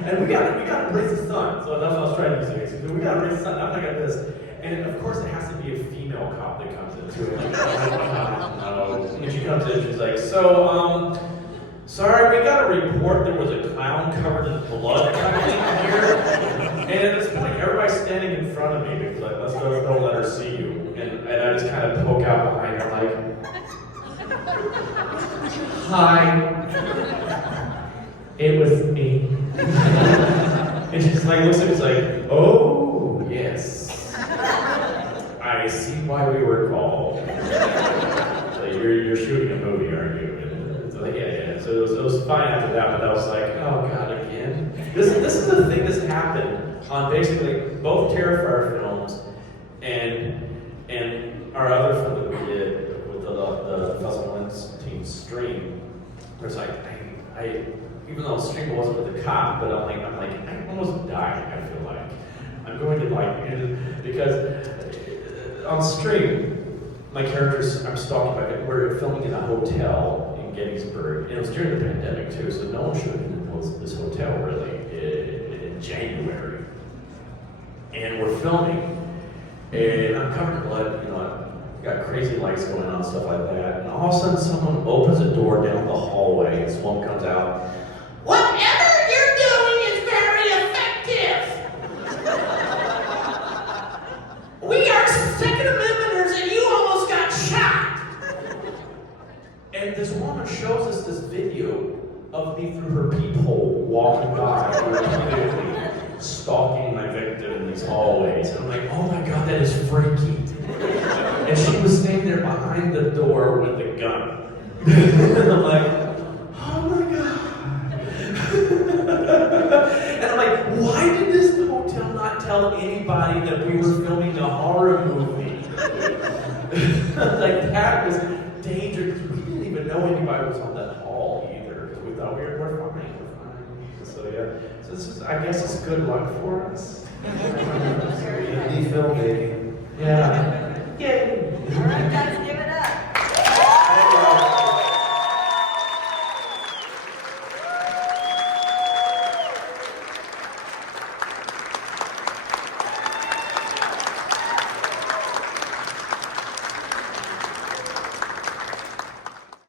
And we gotta raise the sun. So that's what I was trying to say. So we gotta raise the sun. I'm not gonna do this. And of course it has to be a female cop that comes into it. No. And she comes in, she's like, so, sorry, we got a report there was a clown covered in blood coming in here. And at this point, everybody's standing in front of me because like, let's don't let her see you. And I just kind of poke out behind her like, hi. It was me. And she's like, looks at me, it's like, oh, yes. I see why we were called. So you're shooting a movie, aren't you? And it's like, yeah. So it was fine after that, but I was like, oh God, again? This is the thing that's happened on basically both Terrifier films and our other film that we did with the Festival Lens team, Stream. Where it's like, I even though Stream wasn't with the cop, but I'm like, I almost died, I feel like. I'm going to like, because on Stream, my characters, I'm stalking we're filming in a hotel in in Gettysburg, and it was during the pandemic too, so no one should have been in this hotel really in January. And we're filming, and I'm covered in blood, you know, I've got crazy lights going on, stuff like that. And all of a sudden, someone opens a door down the hallway, and this woman comes out. Whatever you're doing is very effective. We are Second Amendmenters, and you almost got shot. And this woman shows us this video of me through her peephole walking by, repeatedly stalking my victim in these hallways. And I'm like, oh my God, that is freaky. And she was standing there behind the door with the gun. And I'm like, oh my God. And I'm like, why did this hotel not tell anybody that we were filming a horror movie? Like, that was dangerous. We didn't even know anybody was on that hall either, because we thought we're fine. So yeah, so this is, I guess it's good luck for us. Indie filmmaking. Yeah. Yay. All right, guys.